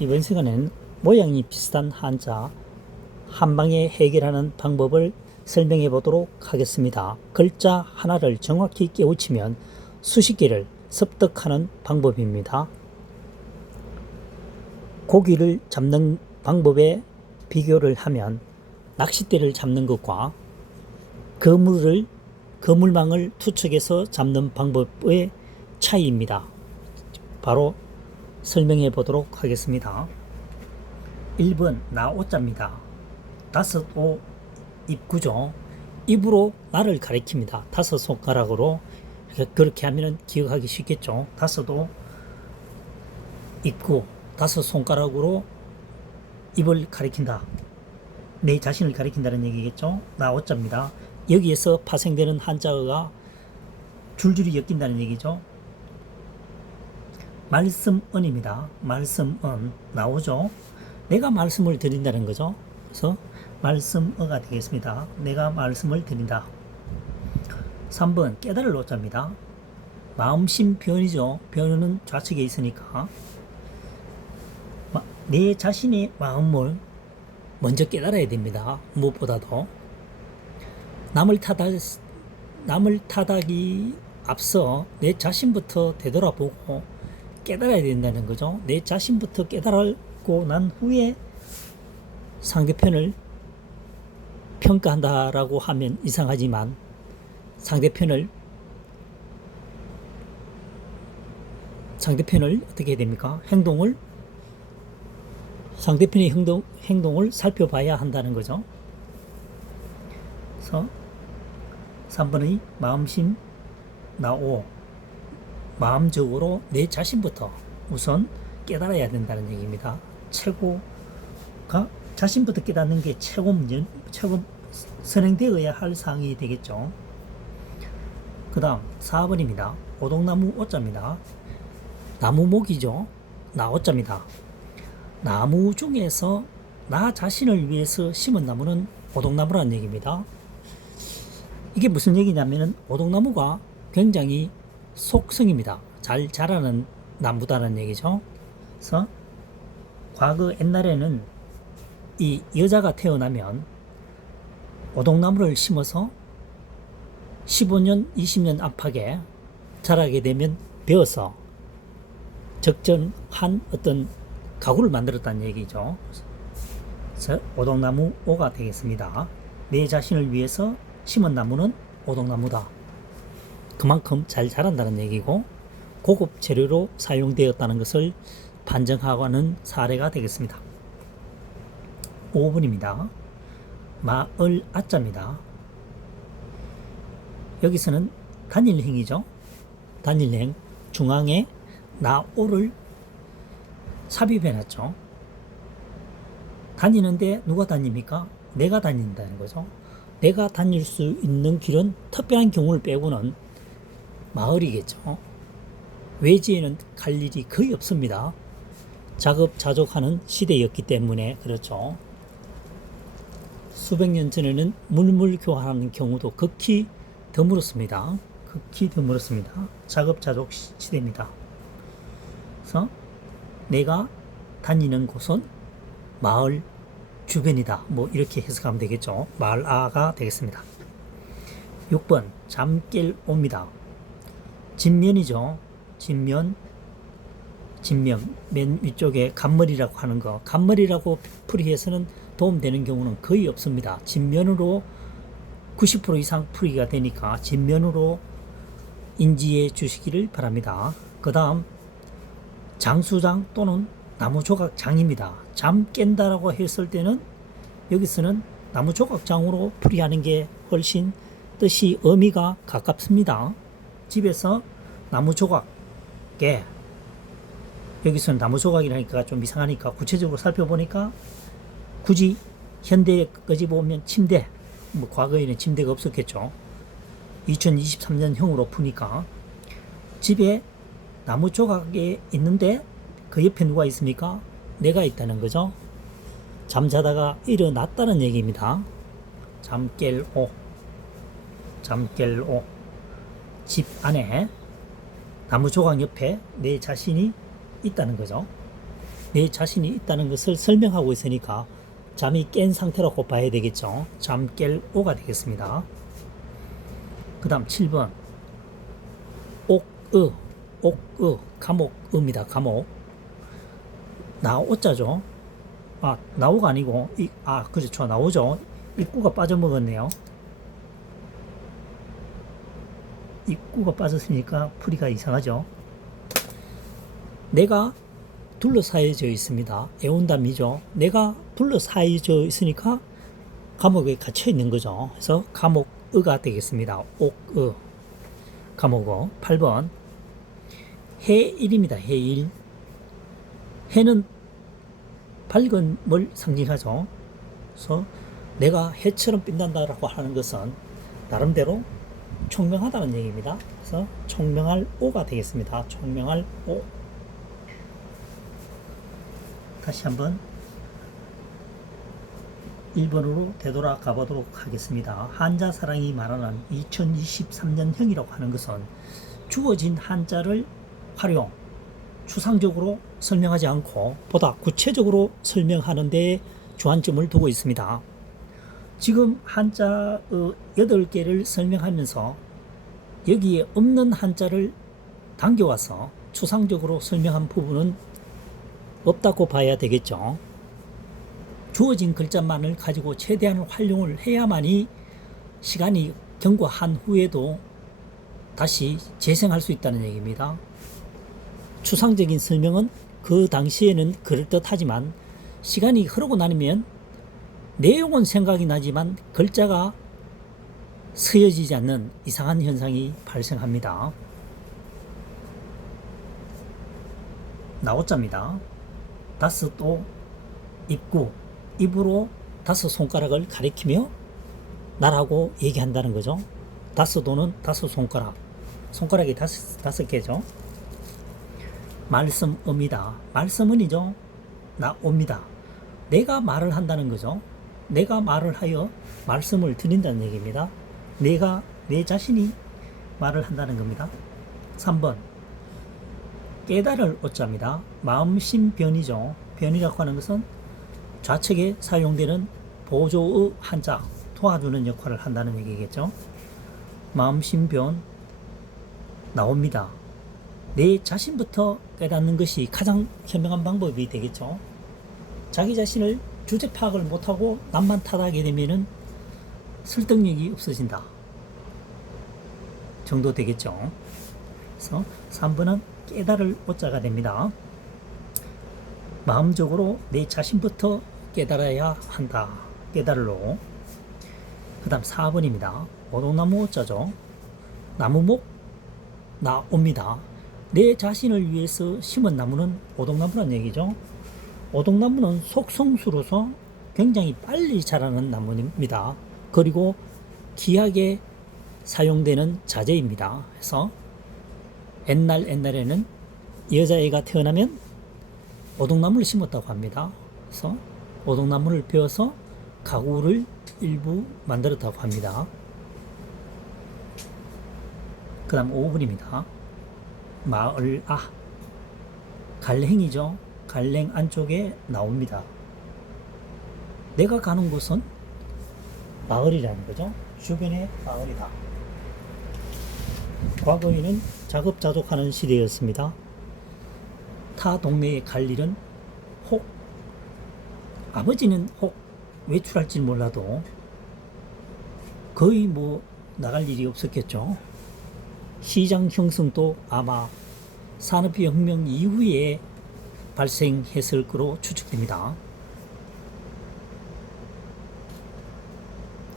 이번 시간에는 모양이 비슷한 한자 한 방에 해결하는 방법을 설명해 보도록 하겠습니다. 글자 하나를 정확히 깨우치면 수십 개를 습득하는 방법입니다. 고기를 잡는 방법에 비교를 하면 낚싯대를 잡는 것과 그물을 그물망을 투척해서 잡는 방법의 차이입니다. 바로 설명해 보도록 하겠습니다. 1번 나 오자입니다. 다섯 오 입구죠. 입으로 나를 가리킵니다. 다섯 손가락으로 그렇게 하면 기억하기 쉽겠죠. 다섯 오 입구 다섯 손가락으로 입을 가리킨다. 내 자신을 가리킨다는 얘기겠죠. 나 오자입니다. 여기에서 파생되는 한자어가 줄줄이 엮인다는 얘기죠. 말씀언입니다. 말씀언 나오죠. 내가 말씀을 드린다는 거죠. 그래서 말씀어가 되겠습니다. 내가 말씀을 드린다. 3번 깨달을 오자입니다. 마음심 변이죠. 변은 좌측에 있으니까 마- 내 자신의 마음을 먼저 깨달아야 됩니다. 무엇보다도 남을 타닥 남을 타닥이 앞서 내 자신부터 되돌아보고 깨달아야 된다는 거죠. 내 자신부터 깨달고 난 후에 상대편을 평가한다라고 하면 이상하지만 상대편을 상대편을 어떻게 해야 됩니까? 행동을 상대편의 행동 행동을 살펴봐야 한다는 거죠. 그래서 3번의 마음심 나오 마음적으로 내 자신부터 우선 깨달아야 된다는 얘기입니다. 최고가 자신부터 깨닫는 게 최고 문제, 최고 선행되어야 할 사항이 되겠죠. 그 다음 4번입니다. 오동나무 오자입니다. 나무목이죠. 나 오자입니다. 나무 중에서 나 자신을 위해서 심은 나무는 오동나무라는 얘기입니다. 이게 무슨 얘기냐면은 오동나무가 굉장히 속성입니다. 잘 자라는 나무다라는 얘기죠. 그래서 과거 옛날에는 이 여자가 태어나면 오동나무를 심어서 15년, 20년 안팎에 자라게 되면 베어서 적정한 어떤 가구를 만들었다는 얘기죠. 오동나무 오가 되겠습니다. 내 자신을 위해서 심은 나무는 오동나무다. 그만큼 잘 자란다는 얘기고 고급 재료로 사용되었다는 것을 반증하고는 사례가 되겠습니다. 5번입니다. 마을 아자입니다. 여기서는 단일행이죠. 단일행 중앙에 나오를 삽입해 놨죠. 다니는데 누가 다닙니까? 내가 다닌다는 거죠. 내가 다닐 수 있는 길은 특별한 경우를 빼고는 마을이겠죠. 외지에는 갈 일이 거의 없습니다. 자급자족하는 시대였기 때문에 그렇죠. 수백 년 전에는 물물 교환하는 경우도 극히 드물었습니다. 극히 드물었습니다. 자급자족 시- 시대입니다. 그래서 내가 다니는 곳은 마을 주변이다. 뭐 이렇게 해석하면 되겠죠. 마을 아가 되겠습니다. 6번 잠깰 옵니다. 진면이죠. 진면 진면 맨 위쪽에 간머리라고 하는 거 간머리라고 풀이해서는 도움되는 경우는 거의 없습니다. 진면으로 90% 이상 풀이가 되니까 진면으로 인지해 주시기를 바랍니다. 그 다음 장수장 또는 나무 조각장입니다. 잠 깬다라고 했을 때는 여기서는 나무 조각장으로 풀이하는 게 훨씬 뜻이 의미가 가깝습니다. 집에서 나무 조각에 여기서는 나무 조각이라니까 좀 이상하니까 구체적으로 살펴보니까 굳이 현대까지 보면 침대 뭐 과거에는 침대가 없었겠죠. 2023년형으로 푸니까 집에 나무 조각에 있는데 그 옆에 누가 있습니까? 내가 있다는 거죠. 잠자다가 일어났다는 얘기입니다. 잠깰 오. 잠깰 오. 집 안에 나무 조각 옆에 내 자신이 있다는 거죠. 내 자신이 있다는 것을 설명하고 있으니까 잠이 깬 상태라고 봐야 되겠죠. 잠 깰 오가 되겠습니다. 그 다음 7번 옥으 옥으 감옥입니다. 감옥 나오자죠. 아 나오가 아니고 이, 아 그렇죠 나오죠. 입구가 빠져먹었네요. 입구가 빠졌으니까 풀이가 이상하죠. 내가 둘러싸여져 있습니다. 애온담이죠. 내가 둘러싸여져 있으니까 감옥에 갇혀 있는 거죠. 그래서 감옥의가 되겠습니다. 옥의 감옥어 8번 해일입니다. 해일 해는 밝은을 상징하죠. 그래서 내가 해처럼 빛난다라고 하는 것은 나름대로 총명하다는 얘기입니다. 그래서 총명할 오가 되겠습니다. 총명할 오. 다시 한번 1번으로 되돌아 가 보도록 하겠습니다. 한자 사랑이 말하는 2023년형이라고 하는 것은 주어진 한자를 활용, 추상적으로 설명하지 않고 보다 구체적으로 설명하는 데 주안점을 두고 있습니다. 지금 한자 8개를 설명하면서 여기에 없는 한자를 당겨와서 추상적으로 설명한 부분은 없다고 봐야 되겠죠. 주어진 글자만을 가지고 최대한 활용을 해야만이 시간이 경과한 후에도 다시 재생할 수 있다는 얘기입니다. 추상적인 설명은 그 당시에는 그럴듯하지만 시간이 흐르고 나면 내용은 생각이 나지만 글자가 쓰여지지 않는 이상한 현상이 발생합니다. 나오자입니다. 다스 또 입구 입으로 다섯 손가락을 가리키며 나라고 얘기한다는 거죠. 다스도는 다섯 손가락 손가락이 다섯, 다섯 개죠. 말씀입니다. 말씀은이죠. 나옵니다. 내가 말을 한다는 거죠. 내가 말을 하여 말씀을 드린다는 얘기입니다. 내가 내 자신이 말을 한다는 겁니다. 3번 깨달을 오자입니다. 마음심 변이죠. 변이라고 하는 것은 좌측에 사용되는 보조의 한자 도와주는 역할을 한다는 얘기겠죠. 마음심 변 나옵니다. 내 자신부터 깨닫는 것이 가장 현명한 방법이 되겠죠. 자기 자신을 주제 파악을 못하고 남만 탓하게 되면은 설득력이 없어진다. 정도 되겠죠. 그래서 3번은 깨달을 오자가 됩니다. 마음적으로 내 자신부터 깨달아야 한다. 깨달로. 그 다음 4번입니다. 오동나무 오자죠. 나무목 나옵니다. 내 자신을 위해서 심은 나무는 오동나무란 얘기죠. 오동나무는 속성수로서 굉장히 빨리 자라는 나무입니다. 그리고 귀하게 사용되는 자재입니다. 그래서 옛날 옛날에는 여자애가 태어나면 오동나무를 심었다고 합니다. 그래서 오동나무를 베어서 가구를 일부 만들었다고 합니다. 그 다음 5분입니다. 마을 아 갈랭이죠. 갈랭 안쪽에 나옵니다. 내가 가는 곳은 마을이라는 거죠. 주변의 마을이다. 과거에는 작업자족하는 시대였습니다. 타 동네에 갈 일은 혹 아버지는 혹 외출할지 몰라도 거의 뭐 나갈 일이 없었겠죠. 시장 형성도 아마 산업혁명 이후에 발생했을 거로 추측됩니다.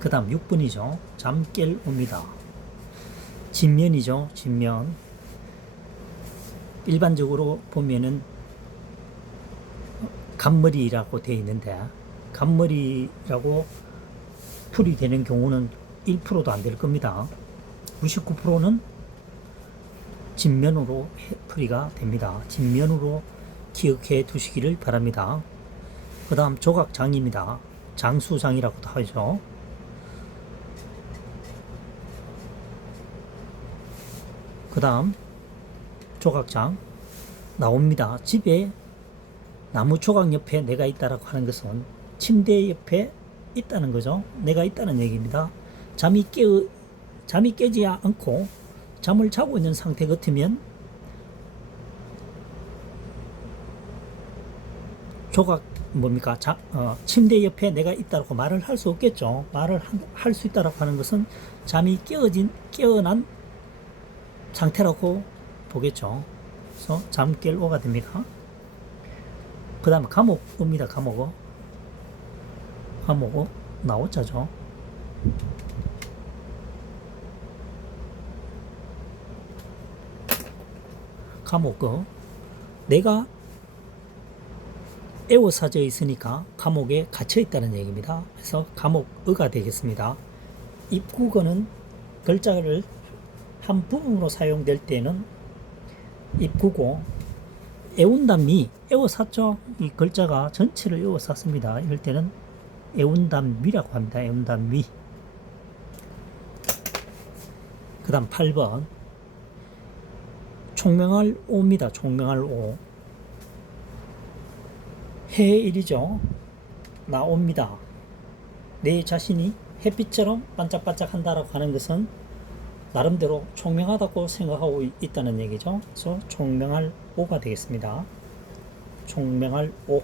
그 다음 6분이죠. 잠깰 옵니다. 진면이죠. 진면. 일반적으로 보면은 간머리라고 되어 있는데 간머리라고 풀이 되는 경우는 1%도 안 될 겁니다. 99%는 진면으로 풀이가 됩니다. 진면으로 기억해 두시기를 바랍니다. 그 다음 조각장입니다. 장수장이라고도 하죠. 그 다음 조각장 나옵니다. 집에 나무 조각 옆에 내가 있다라고 하는 것은 침대 옆에 있다는 거죠. 내가 있다는 얘기입니다. 잠이 깨 잠이 깨지 않고 잠을 자고 있는 상태 같으면 조각 뭡니까? 자, 어, 침대 옆에 내가 있다고 말을 할 수 없겠죠. 말을 할 수 있다라고 하는 것은 잠이 깨어진 깨어난 상태라고 보겠죠. 그래서 잠깰 오가 됩니다. 그 다음에 감옥입니다. 감옥어. 감옥어 나오자죠. 감옥어. 내가 에워싸져 있으니까 감옥에 갇혀 있다는 얘기입니다. 그래서 감옥어가 되겠습니다. 입국어는 글자를 한 부분으로 사용될 때는 입구고 애운담미 애워쌌죠. 이 글자가 전체를 애워쌌습니다. 이럴 때는 애운담미라고 합니다. 애운담미 그 다음 8번. 총명할 오입니다. 총명할 오 해일이죠 나옵니다 내 자신이 햇빛처럼 반짝반짝 한다라고 하는 것은 나름대로 총명하다고 생각하고 있- 있다는 얘기죠. 그래서 총명할 오가 되겠습니다. 총명할 오.